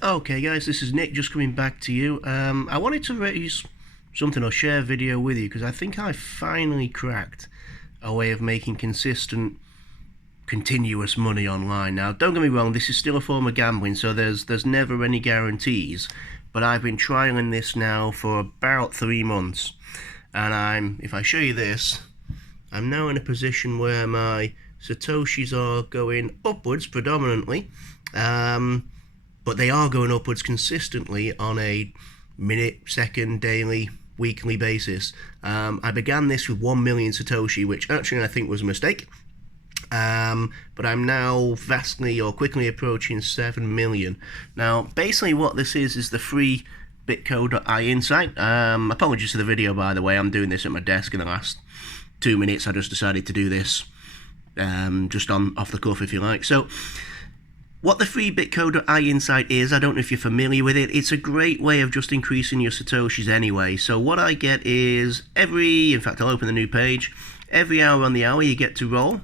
Okay guys, this is Nick just coming back to you. I wanted to raise something or share a video with you because I think I finally cracked a way of making consistent, continuous money online. Now don't get me wrong, this is still a form of gambling, so there's never any guarantees, but I've been trialing this now for about 3 months, and if I show you this, I'm now in a position where my satoshis are going upwards predominantly, but they are going upwards consistently on a minute, second, daily, weekly basis. I began this with 1 million satoshi, which actually I think was a mistake, but I'm now vastly or quickly approaching 7 million. Now basically what this is the free bitco.ai insight. Apologies for the video, by the way. I'm doing this at my desk in the last 2 minutes. I just decided to do this just off the cuff, if you like. So what the free bitco.ai insight is, I don't know if you're familiar with it. It's a great way of just increasing your satoshis anyway. So what I get is in fact I'll open the new page, every hour on the hour you get to roll.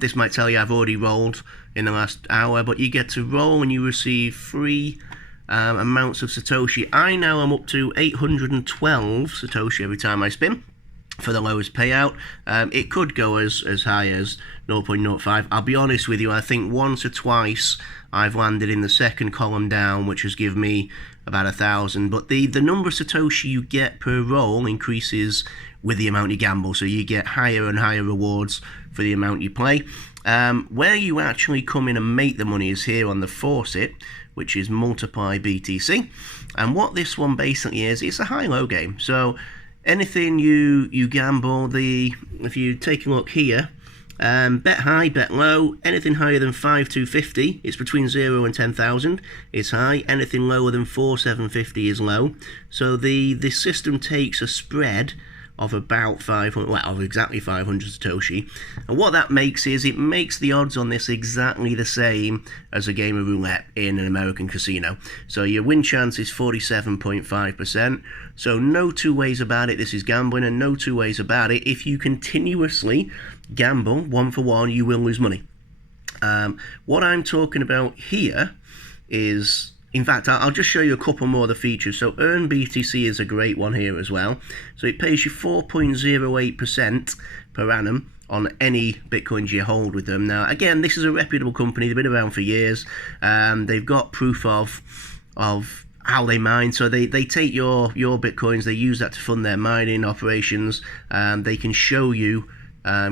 This might tell you I've already rolled in the last hour, but you get to roll and you receive free amounts of satoshi. I now am up to 812 satoshi every time I spin for the lowest payout. It could go as high as 0.05. I'll be honest with you, I think once or twice I've landed in the second column down, which has given me about 1,000, but the number of satoshi you get per roll increases with the amount you gamble, so you get higher and higher rewards for the amount you play. Where you actually come in and make the money is here on the faucet, which is multiply BTC, and what this one basically is, it's a high-low game. So anything you gamble, if you take a look here, bet high, bet low, anything higher than 5,250, it's between 0 and 10,000, it's high, anything lower than 4,750 is low. So the system takes a spread of about 500, well, of exactly 500 satoshi, and what that makes is it makes the odds on this exactly the same as a game of roulette in an American casino. So your win chance is 47.5%, so no two ways about it, this is gambling, and no two ways about it, if you continuously gamble 1 for 1 you will lose money. What I'm talking about here is, in fact, I'll just show you a couple more of the features. So Earn BTC is a great one here as well. So it pays you 4.08% per annum on any bitcoins you hold with them. Now, again, this is a reputable company. They've been around for years. They've got proof of how they mine. So they take your bitcoins, they use that to fund their mining operations. They can show you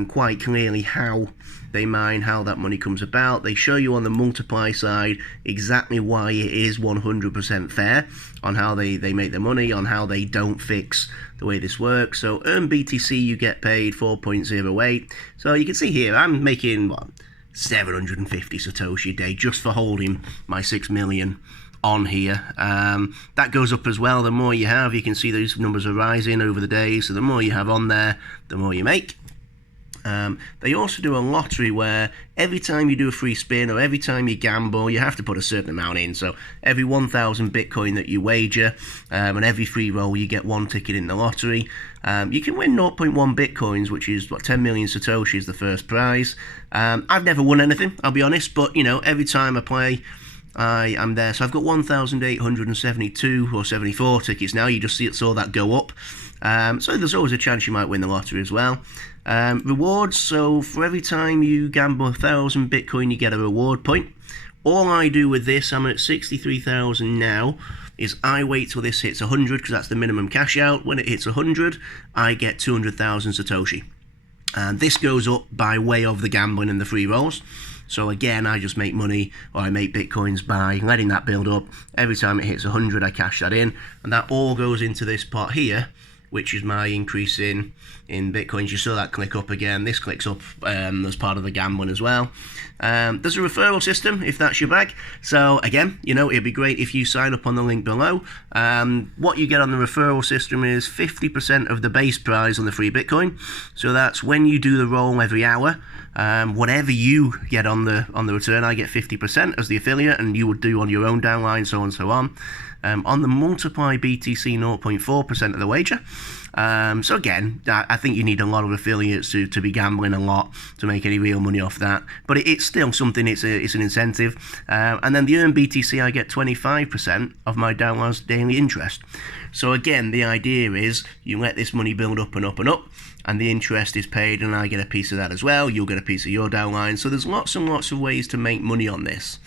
quite clearly how they mine, how that money comes about. They show you on the multiply side exactly why it is 100% fair, on how they make their money, on how they don't fix the way this works. So Earn BTC, you get paid 4.08. So you can see here I'm making what, 750 satoshi a day just for holding my 6 million on here. That goes up as well. The more you have, you can see those numbers are rising over the days, so the more you have on there, the more you make. They also do a lottery where every time you do a free spin or every time you gamble, you have to put a certain amount in. So every 1,000 Bitcoin that you wager, and every free roll, you get 1 ticket in the lottery. You can win 0.1 Bitcoins, which is what, 10 million Satoshi is the first prize. I've never won anything, I'll be honest, but you know, every time I play, I'm there. So I've got 1,872 or 74 tickets now. You just saw that go up. So there's always a chance you might win the lottery as well. Rewards, so for every time you gamble 1,000 Bitcoin, you get a reward point. All I do with this, I'm at 63,000 now, is I wait till this hits 100, because that's the minimum cash out. When it hits 100, I get 200,000 Satoshi. And this goes up by way of the gambling and the free rolls. So again, I just make money, or I make Bitcoins by letting that build up. Every time it hits 100, I cash that in, and that all goes into this pot here, which is my increase in Bitcoins. You saw that click up again. This clicks up as part of the gambling as well. There's a referral system if that's your bag. So again, you know, it'd be great if you sign up on the link below. What you get on the referral system is 50% of the base prize on the free Bitcoin. So that's when you do the roll every hour. Whatever you get on the return, I get 50% as the affiliate, and you would do on your own downline, so on and so on. On the multiply BTC, 0.4% of the wager. So again, I think you need a lot of affiliates to be gambling a lot to make any real money off that. But it's still something, it's an incentive. And then the earn BTC, I get 25% of my downloads daily interest. So again, the idea is you let this money build up and up and up, and the interest is paid, and I get a piece of that as well. You'll get a piece of your downline. So there's lots and lots of ways to make money on this.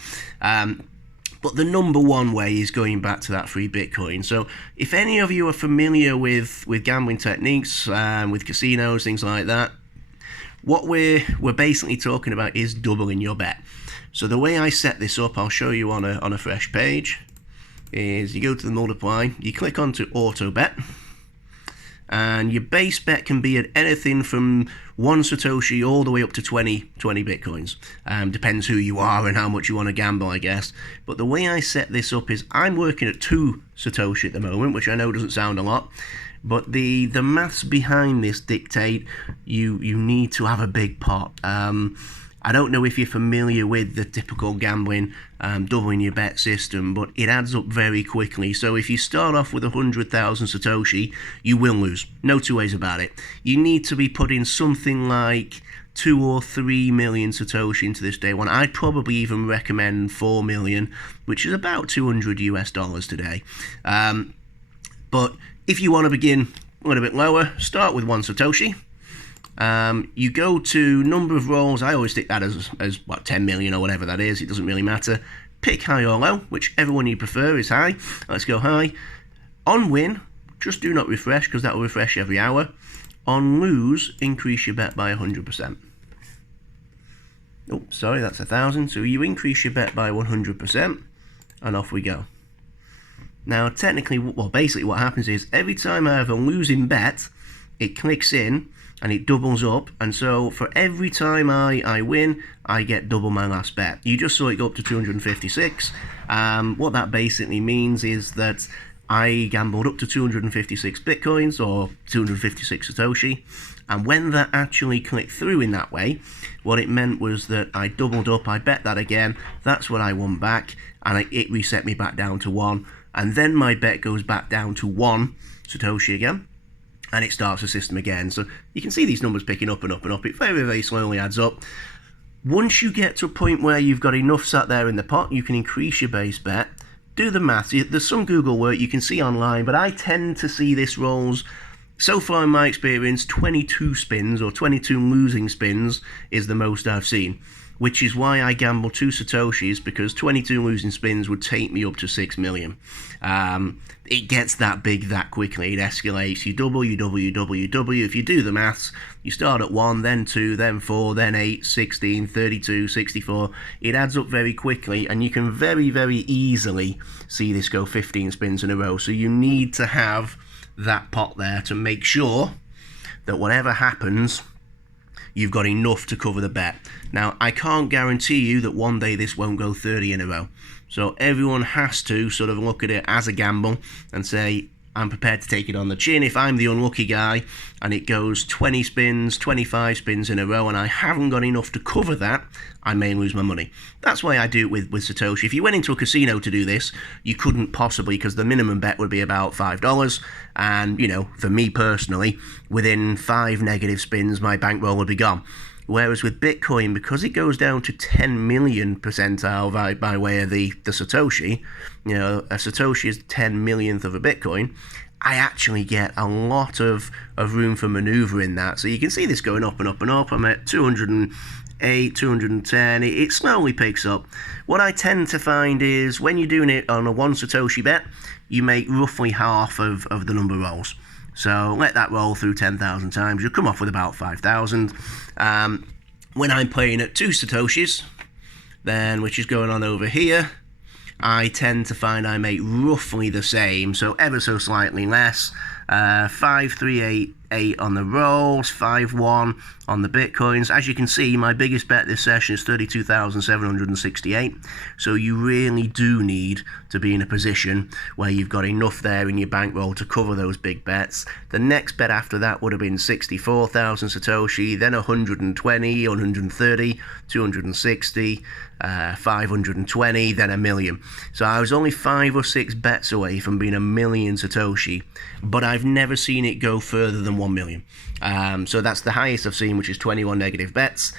But the number one way is going back to that free Bitcoin. So if any of you are familiar with gambling techniques, with casinos, things like that, what we're basically talking about is doubling your bet. So the way I set this up, I'll show you on a fresh page, is you go to the multiply, you click onto auto bet, and your base bet can be at anything from 1 satoshi all the way up to 20 bitcoins. Depends who you are and how much you want to gamble, I guess. But the way I set this up is I'm working at 2 satoshi at the moment, which I know doesn't sound a lot, but the maths behind this dictate you need to have a big pot. I don't know if you're familiar with the typical gambling doubling your bet system, but it adds up very quickly. So if you start off with 100,000 satoshi, you will lose. No two ways about it. You need to be putting something like 2 or 3 million satoshi into this day one. I'd probably even recommend 4 million, which is about $200 today. But if you want to begin a little bit lower, start with 1 satoshi. You go to number of rolls. I always stick that as what, 10 million or whatever that is. It doesn't really matter. Pick high or low, whichever one you prefer is high. Let's go high. On win, just do not refresh because that will refresh every hour. On lose, increase your bet by 100%. Oh, sorry, that's 1,000. So you increase your bet by 100%, and off we go. Now, technically, well, basically what happens is every time I have a losing bet, it clicks in and it doubles up, and so for every time I win, I get double my last bet. You just saw it go up to 256. What that basically means is that I gambled up to 256 bitcoins or 256 satoshi, and when that actually clicked through in that way, what it meant was that I doubled up, I bet that again, that's what I won back, and it reset me back down to 1, and then my bet goes back down to 1 satoshi again, and it starts the system again. So you can see these numbers picking up and up and up. It very, very slowly adds up. Once you get to a point where you've got enough sat there in the pot, you can increase your base bet. Do the math. There's some Google work you can see online, but I tend to see this rolls, so far in my experience, 22 spins or 22 losing spins is the most I've seen, which is why I gamble 2 satoshis, because 22 losing spins would take me up to 6 million. It gets that big that quickly. It escalates. You double, you double, you double, you double. If you do the maths, you start at 1, then 2, then 4, then 8, 16, 32, 64. It adds up very quickly, and you can very, very easily see this go 15 spins in a row. So you need to have that pot there to make sure that whatever happens, you've got enough to cover the bet. Now, I can't guarantee you that one day this won't go 30 in a row. So everyone has to sort of look at it as a gamble and say, I'm prepared to take it on the chin. If I'm the unlucky guy and it goes 20 spins, 25 spins in a row, and I haven't got enough to cover that, I may lose my money. That's why I do it with Satoshi. If you went into a casino to do this, you couldn't possibly, because the minimum bet would be about $5. And, you know, for me personally, within 5 negative spins, my bankroll would be gone. Whereas with Bitcoin, because it goes down to 10 million percentile by way of the Satoshi, you know, a Satoshi is 10 millionth of a Bitcoin, I actually get a lot of room for maneuver in that. So you can see this going up and up and up. I'm at 208, 210. It slowly picks up. What I tend to find is when you're doing it on a 1 Satoshi bet, you make roughly half of the number of rolls. So let that roll through 10,000 times. You'll come off with about 5,000. When I'm playing at 2 Satoshis, then, which is going on over here, I tend to find I make roughly the same, so ever so slightly less. 5, 3, 8, 8 on the rolls, 5, 1 on the Bitcoins. As you can see, my biggest bet this session is 32,768. So you really do need to be in a position where you've got enough there in your bankroll to cover those big bets. The next bet after that would have been 64,000 Satoshi, then 120, 130, 260, 520, then a million. So I was only 5 or 6 bets away from being a million satoshi, but I've never seen it go further than 1 million. So that's the highest I've seen, which is 21 negative bets.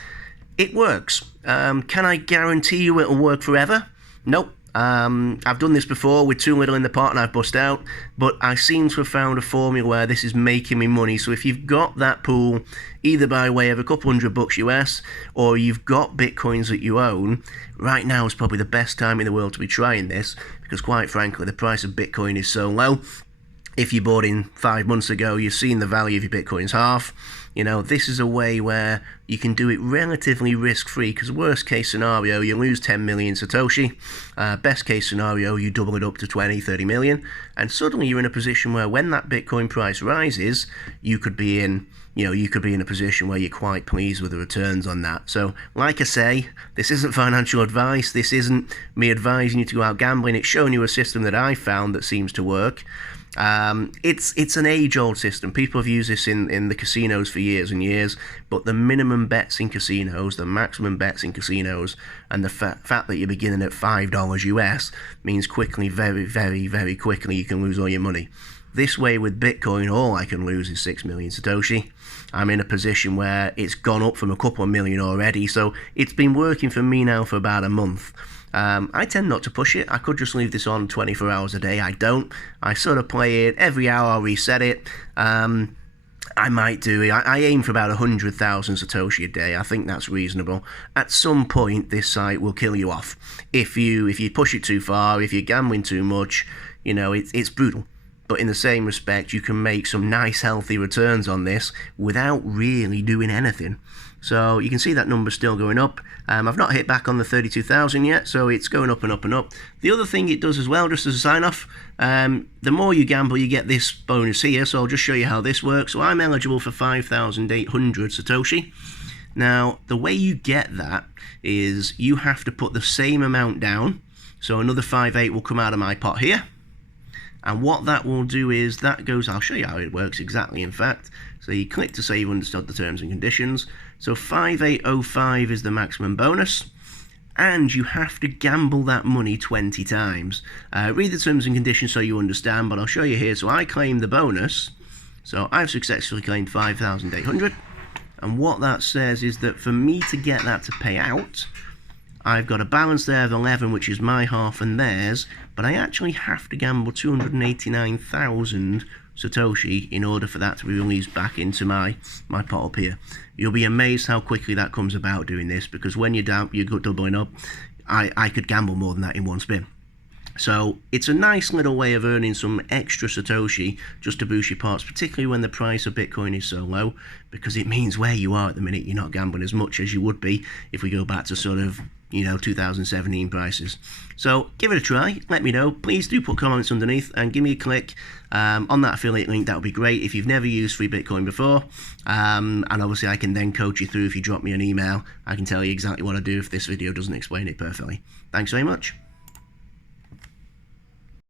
It works. Can I guarantee you it'll work forever? Nope. I've done this before with too little in the pot and I've bust out, but I seem to have found a formula where this is making me money. So if you've got that pool, either by way of a couple $100 US, or you've got Bitcoins that you own, right now is probably the best time in the world to be trying this, because quite frankly, the price of Bitcoin is so low. If you bought in 5 months ago, you've seen the value of your Bitcoins half. You know, this is a way where you can do it relatively risk-free, because worst case scenario, you lose 10 million Satoshi. Best case scenario, you double it up to 20, 30 million. And suddenly you're in a position where when that Bitcoin price rises, you could be in a position where you're quite pleased with the returns on that. So, like I say, this isn't financial advice. This isn't me advising you to go out gambling. It's showing you a system that I found that seems to work. It's an age-old system. People have used this in the casinos for years and years, but the minimum bets in casinos, the maximum bets in casinos, and the fact that you're beginning at $5 US means quickly, very, very, very quickly, you can lose all your money. This way with Bitcoin, all I can lose is 6 million Satoshi. I'm in a position where it's gone up from a couple of million already, so it's been working for me now for about a month. I tend not to push it. I could just leave this on 24 hours a day. I don't. I sort of play it. Every hour I'll reset it. I might do it. I aim for about 100,000 Satoshi a day. I think that's reasonable. At some point, this site will kill you off. If you push it too far, if you're gambling too much, you know, it's brutal. But in the same respect, you can make some nice, healthy returns on this without really doing anything. So you can see that number's still going up. I've not hit back on the 32,000 yet, so it's going up and up and up. The other thing it does as well, just as a sign-off, the more you gamble, you get this bonus here. So I'll just show you how this works. So I'm eligible for 5,800 Satoshi. Now, the way you get that is you have to put the same amount down. So another 5.8 will come out of my pot here. And what that will do is that goes, I'll show you how it works exactly, in fact. So you click to say you've understood the terms and conditions. So 5,805 is the maximum bonus. And you have to gamble that money 20 times. Read the terms and conditions so you understand, but I'll show you here. So I claim the bonus. So I've successfully claimed 5,800. And what that says is that for me to get that to pay out, I've got a balance there of 11, which is my half and theirs, but I actually have to gamble 289,000 Satoshi in order for that to be released back into my pot up here. You'll be amazed how quickly that comes about doing this, because when you're doubling up, I could gamble more than that in one spin. So it's a nice little way of earning some extra Satoshi just to boost your pots, particularly when the price of Bitcoin is so low, because it means where you are at the minute, you're not gambling as much as you would be if we go back to sort of, 2017 prices. So give it a try, let me know. Please do put comments underneath and give me a click on that affiliate link. That would be great if you've never used free Bitcoin before. And obviously I can then coach you through. If you drop me an email, I can tell you exactly what I do if this video doesn't explain it perfectly. Thanks very much.